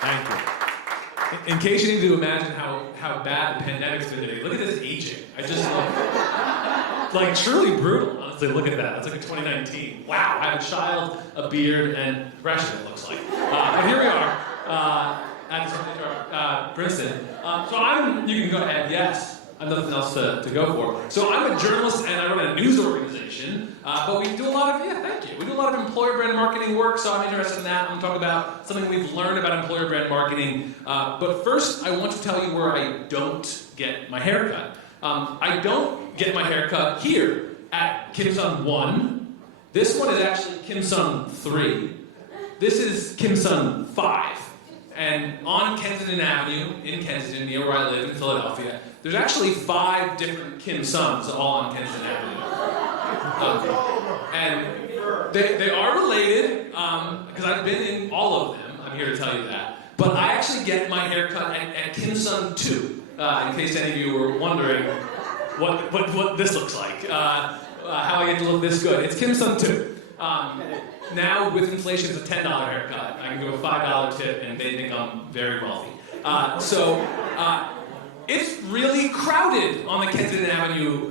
Thank you. In case you need to imagine how bad the pandemic's been today, look at this aging. I just like truly brutal. Honestly, look at that. That's like a 2019. Wow, I have a child, a beard, and depression, it looks like. But here we are at Princeton. You can go ahead, yes. I have nothing else to go for. So I'm a journalist and I run a news organization, but we do a lot of, thank you. We do a lot of employer brand marketing work, so I'm interested in that. I'm going to talk about something we've learned about employer brand marketing. But first, I want to tell you where I don't get my haircut. I don't get my haircut here at Kim Sun 1. This one is actually Kim Sun 3. This is Kim Sun 5. And on Kensington Avenue, in Kensington, near where I live in Philadelphia, there's actually 5 different Kim Suns all on Kensington Avenue. And they are related, because I've been in all of them. I'm here to tell you that. But I actually get my haircut at Kim Sun 2, in case any of you were wondering what this looks like, how I get to look this good. It's Kim Sun 2. Now, with inflation, it's a $10 haircut. I can give a $5 tip, and they think I'm very wealthy. It's really crowded on the Kensington Avenue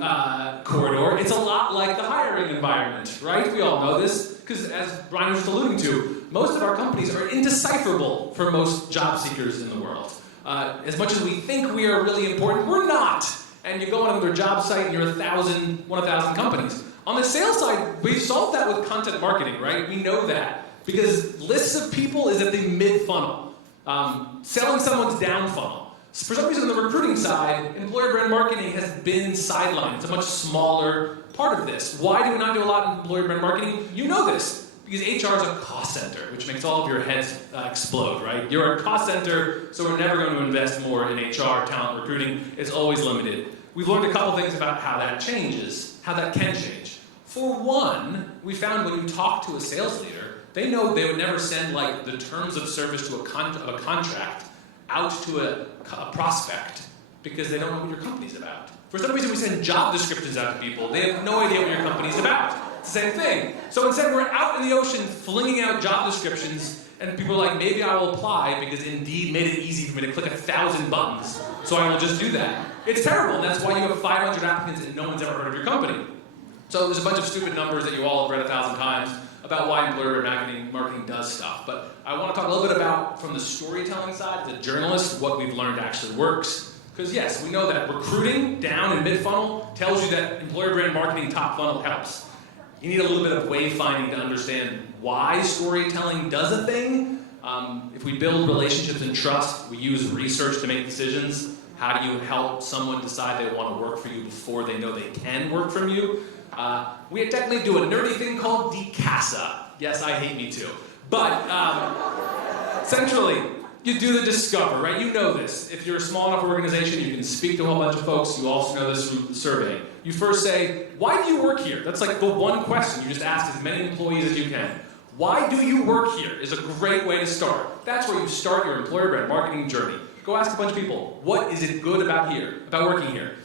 corridor. It's a lot like the hiring environment, right? We all know this, because as Brian was just alluding to, most of our companies are indecipherable for most job seekers in the world. As much as we think we are really important, we're not. And you go on their job site, and you're one of 1,000 companies. On the sales side, we've solved that with content marketing, right? We know that. Because lists of people is at the mid-funnel. Selling someone's down funnel. For some reason, on the recruiting side, employer brand marketing has been sidelined. It's a much smaller part of this. Why do we not do a lot in employer brand marketing? You know this. Because HR is a cost center, which makes all of your heads explode, right? You're a cost center, so we're never going to invest more in HR, talent, recruiting. It's always limited. We've learned a couple things about how that changes, how that can change. For one, we found when you talk to a sales leader, they know they would never send like the terms of service to a contract out to a prospect because they don't know what your company's about. For some reason, we send job descriptions out to people. They have no idea what your company's about. It's the same thing. So instead, we're out in the ocean flinging out job descriptions, and people are like, maybe I will apply because Indeed made it easy for me to click 1,000 buttons, so I will just do that. It's terrible, and that's why you have 500 applicants and no one's ever heard of your company. So there's a bunch of stupid numbers that you all have read 1,000 times about why employer marketing does stuff. But I want to talk a little bit about, from the storytelling side, as a journalist, what we've learned actually works. Because yes, we know that recruiting down and mid-funnel tells you that employer brand marketing top funnel helps. You need a little bit of wayfinding to understand why storytelling does a thing. If we build relationships and trust, we use research to make decisions. How do you help someone decide they want to work for you before they know they can work from you? We technically do a nerdy thing called DCASA. Yes, I hate me too. But centrally, you do the discover, right? You know this. If you're a small enough organization, you can speak to a whole bunch of folks. You also know this through surveying. You first say, why do you work here? That's like the one question you just ask as many employees as you can. Why do you work here is a great way to start. That's where you start your employer brand marketing journey. Go ask a bunch of people, what is it good about working here?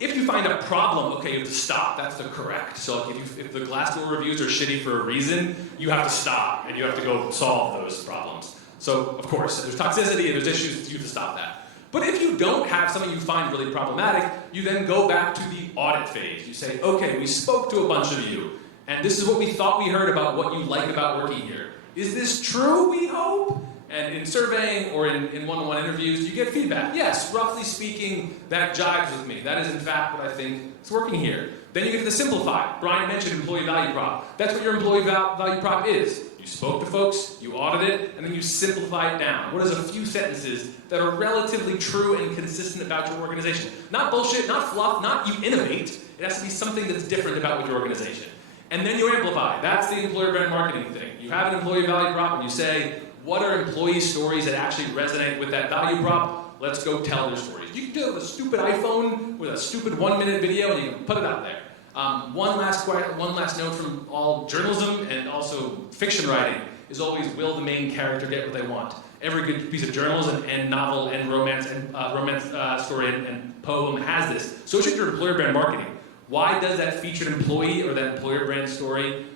If you find a problem, okay, you have to stop. That's the correct. So if the Glassdoor reviews are shitty for a reason, you have to stop and you have to go solve those problems. So, of course, if there's toxicity and there's issues, you have to stop that. But if you don't have something you find really problematic, you then go back to the audit phase. You say, okay, we spoke to a bunch of you, and this is what we thought we heard about what you like about working here. Is this true, we hope? And in surveying or in one-on-one interviews, you get feedback. Yes, roughly speaking, that jives with me. That is, in fact, what I think is working here. Then you get to simplify. Brian mentioned employee value prop. That's what your employee value prop is. You spoke to folks, you audit it, and then you simplify it down. What is a few sentences that are relatively true and consistent about your organization? Not bullshit, not fluff, not you innovate. It has to be something that's different about your organization. And then you amplify. That's the employer brand marketing thing. You have an employee value prop and you say, what are employee stories that actually resonate with that value prop? Let's go tell their stories. You can do it with a stupid iPhone, with a stupid 1-minute video, and you can put it out there. One last note from all journalism and also fiction writing is always, will the main character get what they want? Every good piece of journalism and novel and romance story and poem has this. So should your employer brand marketing. Why does that featured employee or that employer brand story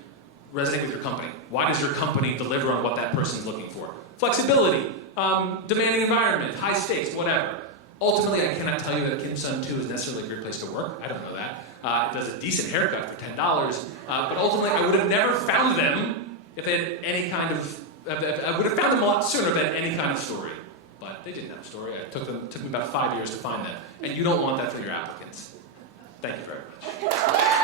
resonate with your company? Why does your company deliver on what that person's looking for? Flexibility. demanding environment, high stakes, whatever. Ultimately, I cannot tell you that Kim Sun 2 is necessarily a great place to work. I don't know that. It does a decent haircut for $10. But ultimately, I would have never found them if they had any kind of... I would have found them a lot sooner if they had any kind of story. But they didn't have a story. It took me about 5 years to find them. And you don't want that for your applicants. Thank you very much.